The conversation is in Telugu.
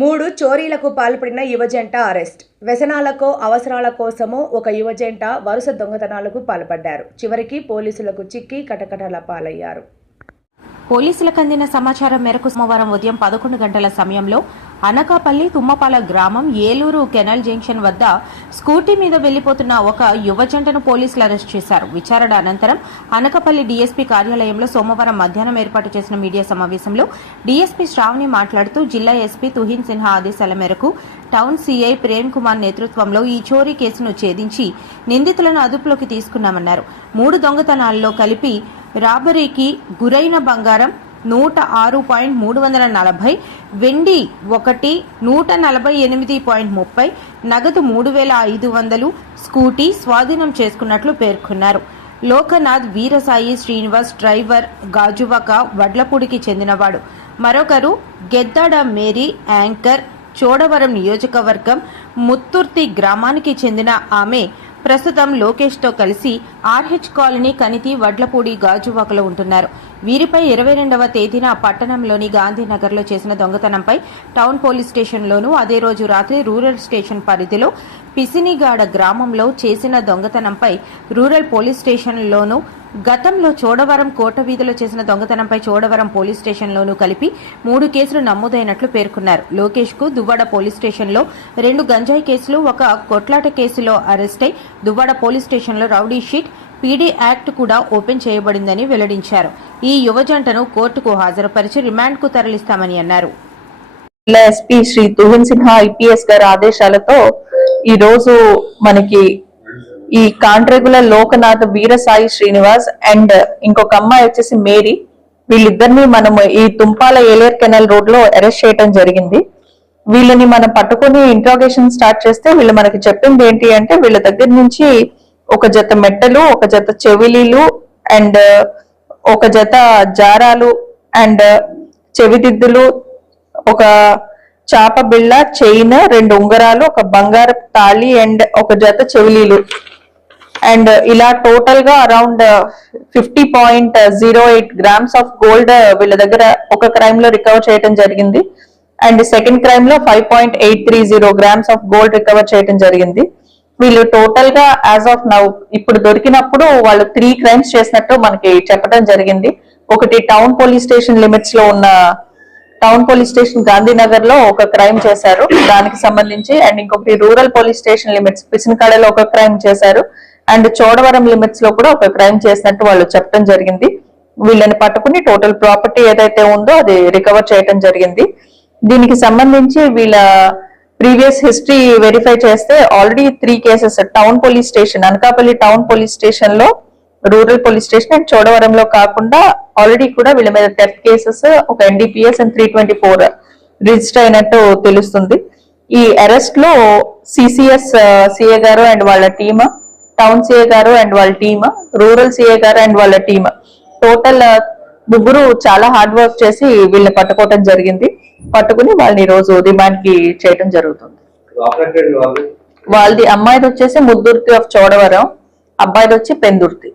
3 చోరీలకు పాల్పడిన యువజంట అరెస్ట్. వ్యసనాలకో అవసరాల కోసమో ఒక యువజంట వరుస దొంగతనాలకు పాల్పడ్డారు. చివరికి పోలీసులకు చిక్కి కటకటాల పాలయ్యారు. పోలీసులకు అందిన సమాచారం మేరకు సోమవారం ఉదయం 11 గంటల సమయంలో అనకాపల్లి తుమ్మపాల గ్రామం ఏలూరు కెనాల్ జంక్షన్ వద్ద స్కూటీ మీద వెళ్లిపోతున్న ఒక యువజంటను పోలీసులు అరెస్ట్ చేశారు. విచారణ అనంతరం అనకాపల్లి డీఎస్పీ కార్యాలయంలో సోమవారం మధ్యాహ్నం ఏర్పాటు చేసిన మీడియా సమావేశంలో డీఎస్పీ శ్రావణి మాట్లాడుతూ జిల్లా ఎస్పీ తుహిన్ సిన్హా ఆదేశాల మేరకు టౌన్ సీఐ ప్రేమ్ కుమార్ నేతృత్వంలో ఈ చోరీ కేసును ఛేదించి నిందితులను అదుపులోకి తీసుకున్నామన్నారు. 3 దొంగతనాల్లో కలిపి రాబరీకి గురైన బంగారం 106.340, వెండి 148.30, నగదు 3,500, స్కూటీ స్వాధీనం చేసుకున్నట్లు పేర్కొన్నారు. లోకనాథ్ వీరసాయి శ్రీనివాస్ డ్రైవర్ గాజువాక వడ్లపూడికి చెందినవాడు. మరొకరు గెద్దాడ మేరీ యాంకర్ చోడవరం నియోజకవర్గం ముత్తుర్తి గ్రామానికి చెందిన ఆమె ప్రస్తుతం లోకేష్తో కలిసి ఆర్హెచ్ కాలనీ కనితి వడ్లపూడి గాజువాకలో ఉంటున్నారు. వీరిపై 22వ తేదీన పట్టణంలోని గాంధీనగర్లో చేసిన దొంగతనంపై టౌన్ పోలీస్ స్టేషన్లోనూ, అదే రోజు రాత్రి రూరల్ స్టేషన్ పరిధిలో పిసినిగాడ గ్రామంలో చేసిన దొంగతనంపై రూరల్ పోలీస్ స్టేషన్లోనూ, గతంలో చోడవరం కోట వీధిలో చేసిన దొంగతనంపై చోడవరం పోలీస్ స్టేషన్లోనూ కలిపి 3 కేసులు నమోదైనట్లు పేర్కొన్నారు. లోకేష్ కు దువ్వాడ పోలీస్ స్టేషన్లో 2 గంజాయి కేసులు, 1 కొట్లాట కేసులో అరెస్టై దువ్వాడ పోలీస్ స్టేషన్లో రౌడీ షీట్, పీడీ యాక్ట్ కూడా ఓపెన్ చేయబడిందని వెల్లడించారు. ఈ యువజంటను కోర్టుకు హాజరుపరిచి రిమాండ్కు తరలిస్తామని అన్నారు. జిల్లా ఎస్పీ శ్రీ తుహిన్ సిన్హా ఐపీఎస్ గారి ఆదేశాలతో ఈ రోజు మనకి ఈ కాంట్రెగులర్ లోకనాథ్ వీరసాయి శ్రీనివాస్ అండ్ ఇంకొక అమ్మాయి వచ్చేసి మేరీ, వీళ్ళిద్దరిని మనం ఈ తుంపాల ఏలేర్ కెనాల్ రోడ్ లో అరెస్ట్ చేయడం జరిగింది. వీళ్ళని మనం పట్టుకుని ఇంట్రాగేషన్ స్టార్ట్ చేస్తే వీళ్ళు మనకి చెప్పింది ఏంటి అంటే, వీళ్ళ దగ్గర నుంచి ఒక జత మెట్టలు, ఒక జత చెవిలీలు అండ్ ఒక జత జారాలు అండ్ చెవిదిద్దులు, ఒక చాప బిళ్ళ, చైన్, 2 ఉంగరాలు, ఒక బంగారు తాళి అండ్ ఒక జత చెవిలీలు అండ్ ఇలా టోటల్ గా అరౌండ్ 50.08 గ్రామ్స్ ఆఫ్ గోల్డ్ వీళ్ళ దగ్గర ఒక క్రైమ్ లో రికవర్ చేయడం జరిగింది. అండ్ సెకండ్ క్రైమ్ లో 5.830 గ్రామ్స్ ఆఫ్ గోల్డ్ రికవర్ చేయడం జరిగింది. వీళ్ళు టోటల్ గా యాజ్ ఆఫ్ నౌ ఇప్పుడు దొరికినప్పుడు వాళ్ళు 3 క్రైమ్స్ చేసినట్టు మనకి చెప్పడం జరిగింది. ఒకటి టౌన్ పోలీస్ స్టేషన్ లిమిట్స్ లో ఉన్న టౌన్ పోలీస్ స్టేషన్ గాంధీనగర్ లో ఒక క్రైమ్ చేశారు దానికి సంబంధించి, అండ్ ఇంకొకటి రూరల్ పోలీస్ స్టేషన్ లిమిట్స్ పిసినకాడలో ఒక క్రైమ్ చేశారు అండ్ చోడవరం లిమిట్స్ లో కూడా ఒక క్రైమ్ చేసినట్టు వాళ్ళు చెప్పడం జరిగింది. వీళ్ళని పట్టుకుని టోటల్ ప్రాపర్టీ ఏదైతే ఉందో అది రికవర్ చేయడం జరిగింది. దీనికి సంబంధించి వీళ్ళ ప్రీవియస్ హిస్టరీ వెరిఫై చేస్తే already 3 cases town police station, Anakapalli town police station లో, రూరల్ పోలీస్ స్టేషన్ అండ్ చోడవరంలో కాకుండా ఆల్రెడీ కూడా వీళ్ళ మీద థెఫ్ట్ కేసెస్, ఒక ఎన్డీపీఎస్ అండ్ 324 రిజిస్టర్ అయినట్టు తెలుస్తుంది. ఈ అరెస్ట్ లో సిసిఎస్ సిఏ గారు అండ్ వాళ్ళ టీమ్, టౌన్ సిఏ గారు అండ్ వాళ్ళ టీమ్, రూరల్ సిఏ గారు అండ్ వాళ్ళ టీమ్, టోటల్ 3 చాలా హార్డ్ వర్క్ చేసి వీళ్ళని పట్టుకోవడం జరిగింది. పట్టుకుని వాళ్ళని ఈ రోజు రిమాండ్ కి చేయడం జరుగుతుంది. వాళ్ళది అమ్మాయిది వచ్చేసి ముద్దుర్తి ఆఫ్ చోడవరం, అబ్బాయిది వచ్చి పెందుర్తి.